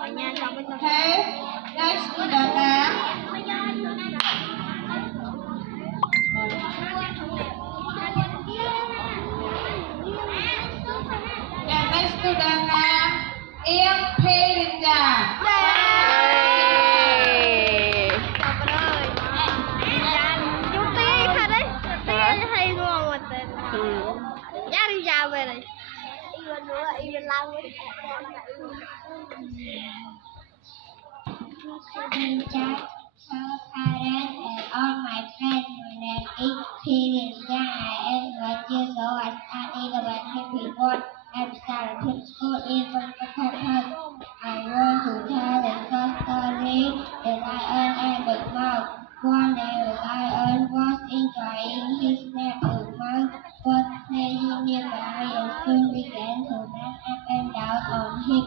ở nhà cháu bây giờ Okay, next to the left. And next to the left, Em Pelinda. chào bạn ơi chú tí thật đấy tí hay ngon mà tên giá đi ra về này even nữa even lao với Chat, her parents and all my friends. My name is Piringa. I am 1 year old. I study about happy word. I'm starting school in Bangkok. I want to tell a short story. The lion and the mouse. One day the lion was enjoying his nap. The mouse was playing nearby and soon began to run up and down on him.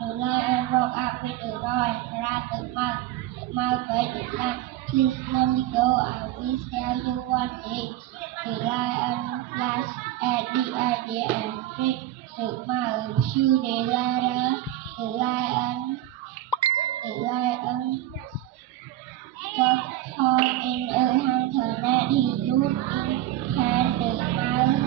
The lion woke up with a roar and grabbed the mouse. The mouse begged the lion, "Please let me go. I will tell you one thing." The lion flashed at the idea and freaked the mouse. 2 days later, the lion was caught in a hunter net. He looked in, and the mouse